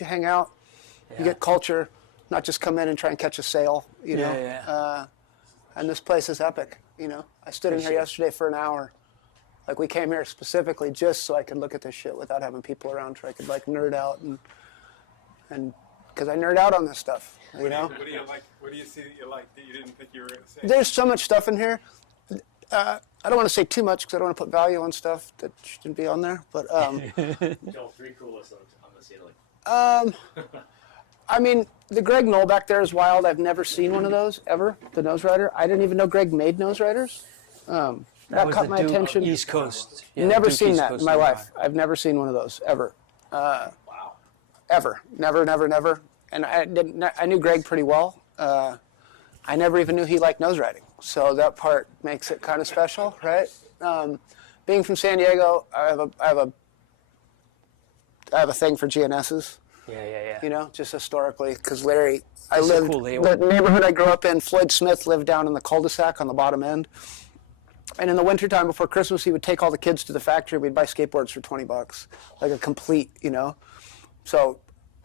you hang out, you get culture, not just come in and try and catch a sale, you know. And this place is epic, you know. I stood in here yesterday for an hour. Like, we came here specifically just so I could look at this shit without having people around, so I could, like, nerd out and because I nerd out on this stuff, you know. What do you like? What do you see that you like that you didn't think you were going to say? There's so much stuff in here. I don't want to say too much because I don't want to put value on stuff that shouldn't be on there. But Tell 3 coolest on the ceiling. I mean, the Greg Knoll back there is wild. I've never seen one of those ever. The nose rider. I didn't even know Greg made nose riders. That caught my attention. East Coast. Never seen that in my life. I've never seen one of those ever. Wow. Ever. Never. And I knew Greg pretty well. I never even knew he liked nose riding. So that part makes it kind of special, right? Being from San Diego, I have a thing for GNSs. Yeah. You know, just historically, because Larry, the neighborhood I grew up in, Floyd Smith lived down in the cul-de-sac on the bottom end. And in the wintertime before Christmas, he would take all the kids to the factory. We'd buy skateboards for $20, like a complete, you know. So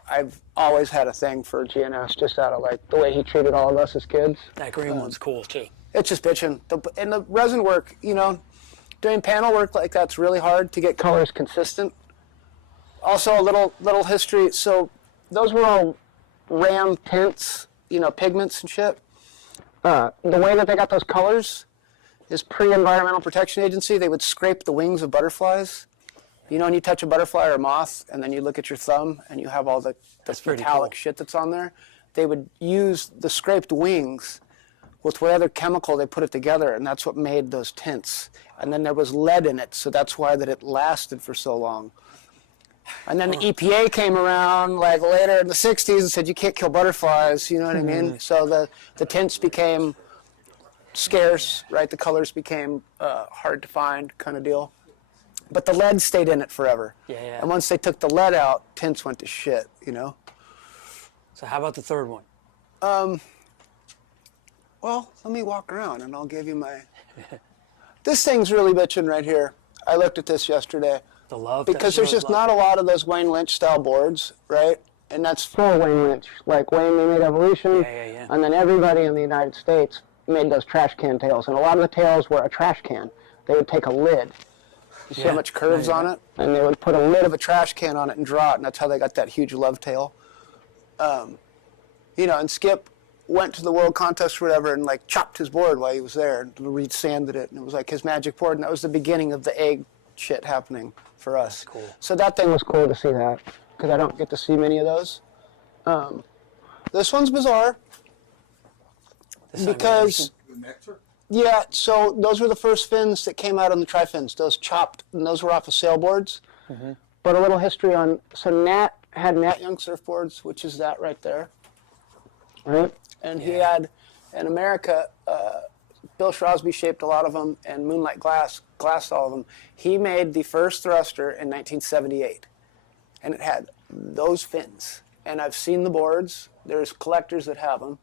I've always had a thing for GNS, just out of like the way he treated all of us as kids. That green one's cool too. It's just bitching. And the resin work, you know, doing panel work like that's really hard to get colors consistent. Also, a little history. So those were all Ram tints, you know, pigments and shit. The way that they got those colors is pre-Environmental Protection Agency. They would scrape the wings of butterflies. You know, when you touch a butterfly or a moth, and then you look at your thumb, and you have all the metallic shit that's on there. They would use the scraped wings with whatever chemical they put it together, and that's what made those tints. And then there was lead in it, so that's why that it lasted for so long. And then the EPA came around like later in the 60s and said, you can't kill butterflies, you know what I mean? So the tints became scarce, right? The colors became hard to find kind of deal. But the lead stayed in it forever. Yeah. And once they took the lead out, tints went to shit, you know? So how about the third one? Well, let me walk around and I'll give you my... This thing's really bitching right here. I looked at this yesterday. The love. Because there's just not a lot of those Wayne Lynch style boards, right? And that's full Wayne Lynch. Like Wayne, they made Evolution. Yeah. And then everybody in the United States made those trash can tails. And a lot of the tails were a trash can. They would take a lid. You see how much curves on it? And they would put a lid of a trash can on it and draw it. And that's how they got that huge love tail. You know, and Skip went to the world contest or whatever and like chopped his board while he was there and re-sanded it. And it was like his magic board. And that was the beginning of the egg shit happening for us. That's cool. So that thing was cool to see that because I don't get to see many of those. This one's bizarre because The nectar? yeah, so those were the first fins that came out on the tri-fins. Those chopped, and those were off of sailboards. But a little history on, so Nat had Nat Young surfboards, which is that right there, right? And he had, in America, Bill Shrosby shaped a lot of them, and Moonlight glassed all of them. He made the first thruster in 1978, and it had those fins. And I've seen the boards. There's collectors that have them.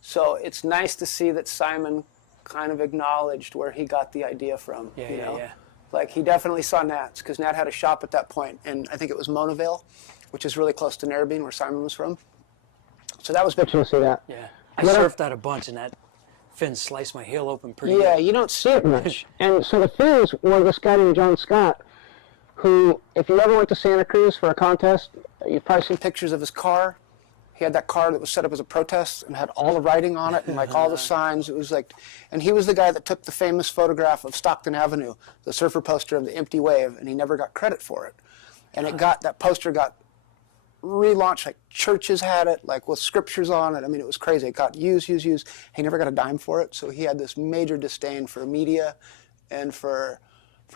So it's nice to see that Simon kind of acknowledged where he got the idea from. Yeah. Like, he definitely saw Nat's, because Nat had a shop at that point, and I think it was Monavale, which is really close to Narrabeen, where Simon was from. So that was bitching to see that. Yeah. I surfed that a bunch, and that fin sliced my heel open pretty good. Yeah, you don't see it much. And so the fins were this guy named John Scott, who, if you ever went to Santa Cruz for a contest, you've probably seen pictures of his car. He had that car that was set up as a protest and had all the writing on it and like all the signs. It was like, and he was the guy that took the famous photograph of Stockton Avenue, the surfer poster of the empty wave, and he never got credit for it. And that poster got relaunched, like churches had it, like with scriptures on it. I mean, it was crazy. It got used. He never got a dime for it. So he had this major disdain for media and for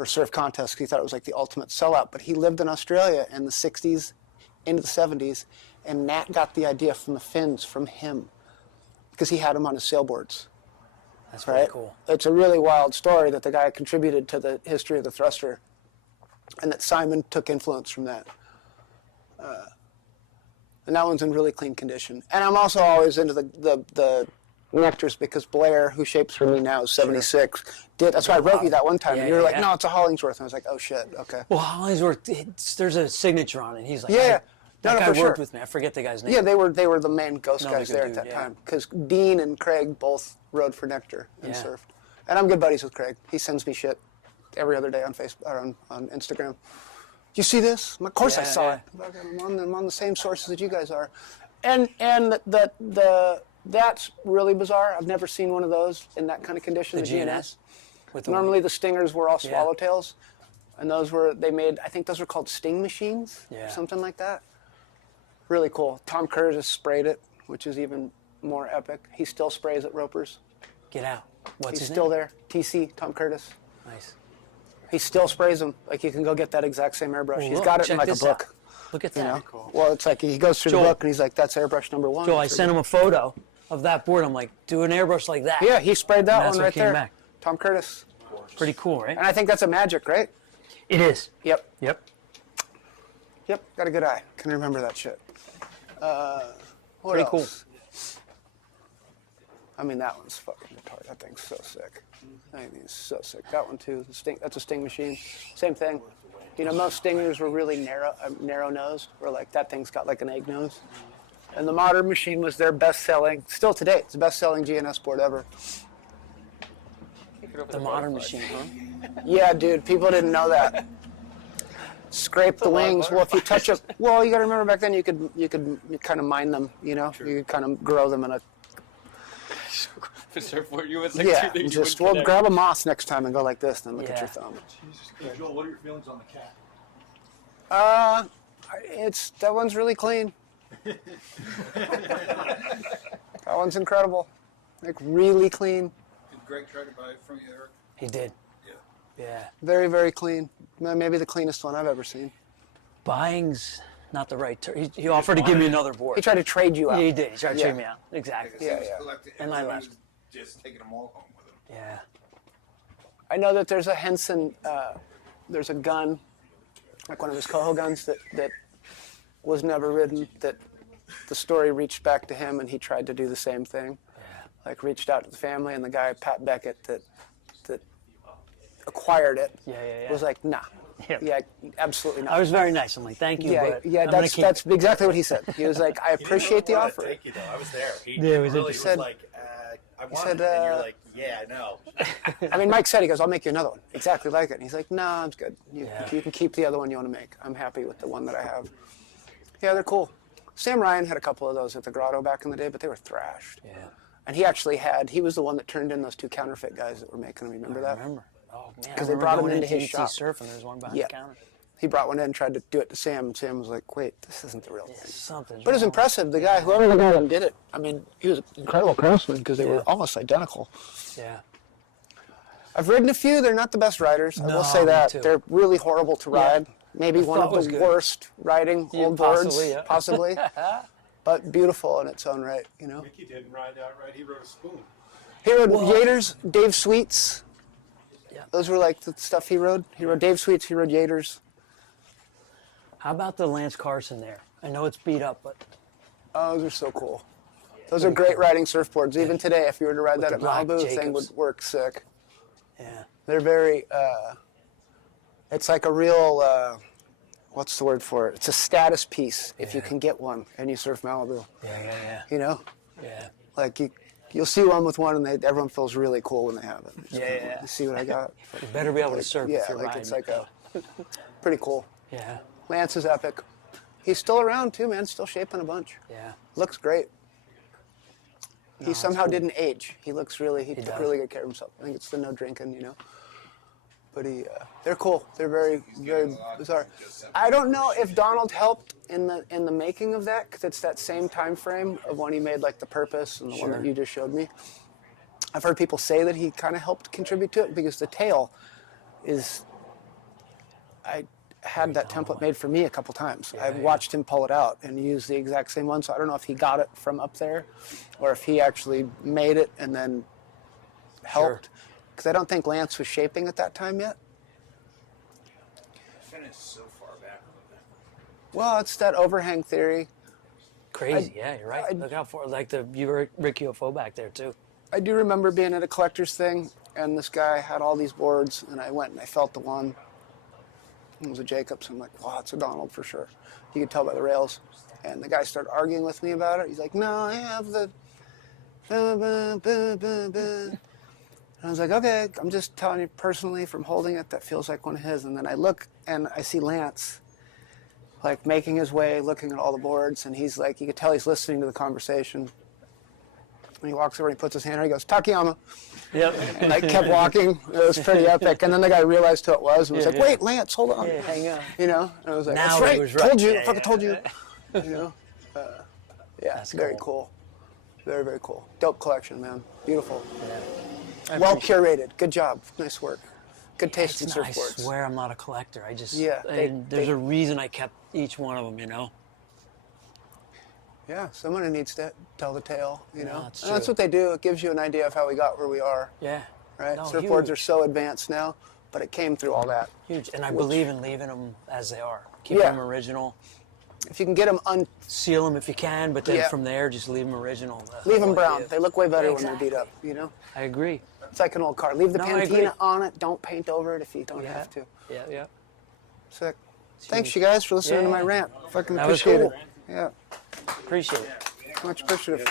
surf contests. He thought it was like the ultimate sellout. But he lived in Australia in the 60s into the 70s. And Nat got the idea from the fins from him because he had them on his sailboards. That's really cool. It's a really wild story that the guy contributed to the history of the thruster and that Simon took influence from that. And that one's in really clean condition. And I'm also always into the nectars because Blair, who shapes for me now, is 76. That's why I wrote you that one time. And you were like, no, it's a Hollingsworth. And I was like, oh, shit, okay. Well, Hollingsworth, there's a signature on it. And he's like, yeah. That guy for worked sure. with me. I forget the guy's name. Yeah, they were the main ghost Another guys good there dude, at that yeah. time. Because Dean and Craig both rode for Nectar and Yeah. surfed. And I'm good buddies with Craig. He sends me shit every other day on Facebook or on Instagram. You see this? Of course I Yeah, saw yeah. it. I'm on the same sources that you guys are. And that's really bizarre. I've never seen one of those in that kind of condition. The GNS? With the Normally the Stingers were all Yeah. swallowtails, and they made, I think those were called Sting machines, Yeah. or something like that. Really cool. Tom Curtis sprayed it, which is even more epic. He still sprays at Ropers. Get out. What's He's his still name? there. TC, Tom Curtis. Nice. He still sprays them. Like, you can go get that exact same airbrush. Well, He's look, got it in check like a this book. out. Look at You that. know? Well, it's like he goes through Joel. the book and he's like, that's airbrush number 1. Joel, I That's sent him a photo of that board. I'm like, do an airbrush like that. Yeah, he sprayed that And that's one what right came there. back. Tom Curtis. Pretty cool, right? And I think that's a Magic, right? It is. Yep. Yep. Yep. Got a good eye. Can remember that shit. What Pretty cool. else? I mean, that one's fucking retarded. That thing's so sick. I mean, it's so sick. That one too. That's a Sting machine. Same thing. You know, most Stingers were really narrow nosed, where like that thing's got like an egg nose. And the Modern machine was their best selling, still today, it's the best selling GNS board ever. The Modern machine, huh? Yeah, dude, people didn't know that. Scrape the wings. Well, if you touch it, well, you got to remember back then you could kind of mine them. You know, you could kind of grow them in a. For surfboard, you would like Yeah, two things. just well, grab a moss next time and go like this, then look at Yeah. your thumb. Hey, Joel, what are your feelings on the cat? That one's really clean. That one's incredible, like really clean, Did Greg try to buy it from you, Eric? He did. Yeah. Yeah. very very clean. Maybe the cleanest one I've ever seen. Buying's not the right term. He offered to give me another board. He tried to trade you out. Yeah, he did. He tried to Yeah. trade me out. Exactly. Yeah, yeah. And I left. Just taking them all home with him. Yeah. I know that there's a Henson, there's a gun, like one of his Coho guns that was never ridden, that the story reached back to him and he tried to do the same thing. Yeah. Like reached out to the family and the guy, Pat Beckett, that acquired it Yeah. was like, nah. Yeah. Yeah, absolutely not. I was very nice. I'm like, thank you, yeah, but yeah, I'm gonna that's keep that's exactly what he said. He was like, I appreciate the offer. Thank you, though. I was there. He Yeah, it was really interesting. was like, I want said, it. And you're like, yeah, I know. I mean, Mike said, he goes, I'll make you another one, exactly like it. And he's like, nah, it's good. You Yeah. can keep the other one you want to make. I'm happy with the one that I have. Yeah, they're cool. Sam Ryan had a couple of those at the Grotto back in the day, but they were thrashed. Yeah. And he was the one that turned in those 2 counterfeit guys that were making them. Remember that? Remember? Oh man. 'Cause I they brought him remember into going his ET shop. Surf and there was one behind Yeah. the counter. He brought one in and tried to do it to Sam, and Sam was like, wait, this isn't the real thing. Something's But it was wrong. impressive. The guy, whoever the guy that did it, I mean, he was an incredible craftsman because they were Yeah. almost identical. Yeah. I've ridden a few. They're not the best riders. I will No, say me that. too. They're really horrible to ride. Maybe one thought of was the good. worst riding Yeah, old boards, possibly, yeah. possibly. But beautiful in its own right, you know. Mickey didn't ride outright. He rode a spoon. He rode Yaters, Dave Sweets. Yeah. Those were like the stuff he rode. He rode Dave Sweets, he rode Yaters. How about the Lance Carson there? I know it's beat up, but Oh, those are so cool. Those are great riding surfboards. Even today, if you were to ride that the at black Malibu, the thing Jacobs. would work sick. yeah. They're very, it's like a real, what's the word for it? It's a status piece if you Yeah. can get one and you surf Malibu, Yeah. you know? Yeah. Like you'll see one with one and everyone feels really cool when they have it. Just Yeah, kinda, yeah. You see what I got? You better be able to surf Yeah, if you're like riding. it's like a, pretty cool. Yeah. Lance is epic. He's still around too, man. Still shaping a bunch. Yeah. Looks great. No, He it's somehow cool. didn't age. He looks really, he He took does. really good care of himself. I think it's the no drinking, you know. But they're cool. They're very, very bizarre. I don't know if Donald helped in the making of that, because it's that same time frame of when he made like the Purpose and the one that Sure. you just showed me. I've heard people say that he kind of helped contribute to it because the tail is. I had that template made for me a couple times. I've watched him pull it out and use the exact same one. So I don't know if he got it from up there, or if he actually made it and then helped. Because I don't think Lance was shaping at that time yet. Finished so far back. Well, it's that overhang theory. Crazy. Yeah, you're right. Look out for like you were Rick UFO back there too. I do remember being at a collector's thing, and this guy had all these boards, and I went and I felt the one. It was a Jacobs. I'm like, wow, it's a Donald for sure. You could tell by the rails. And the guy started arguing with me about it. He's like, no, I have the... And I was like, okay, I'm just telling you personally from holding it, that feels like one of his. And then I look and I see Lance, like making his way, looking at all the boards. And he's like, you could tell he's listening to the conversation. And he walks over and he puts his hand out. He goes, Takayama. Yep. And I kept walking. It was pretty epic. And then the guy realized who it was and was like, wait, Lance, hold on. Yeah, hang on. You know? And I was like, Now that's he right. was right. Told you. Yeah, I fucking yeah, told you. yeah. You know? Yeah, That's very cool. cool. Very, very cool. Dope collection, man. Beautiful. Yeah. I Well appreciate curated. Good job. Nice work. Good taste in It's not- I surfboards. swear I'm not a collector. I just Yeah, there's a reason I kept each one of them. You know. Yeah, someone who needs to tell the tale, you know. that's And that's true. what they do. It gives you an idea of how we got where we are, Yeah. right? No, Surfboards huge. are so advanced now, but it came through all that. Huge. And I believe in leaving them as they are. Keep them original. If you can get them Seal them if you can, but then Yeah. from there, just leave them original. leave them whole brown. idea. They look way better when they're Exactly. beat up, you know. I agree. It's like an old car. Leave the No, I agree. patina on it. Don't paint over it if you don't Yeah. have to. Yeah, yeah. Sick. Thanks, you guys, for listening to my Yeah. rant. Fucking That was appreciate cool. it. Yeah, Appreciate it. much appreciative.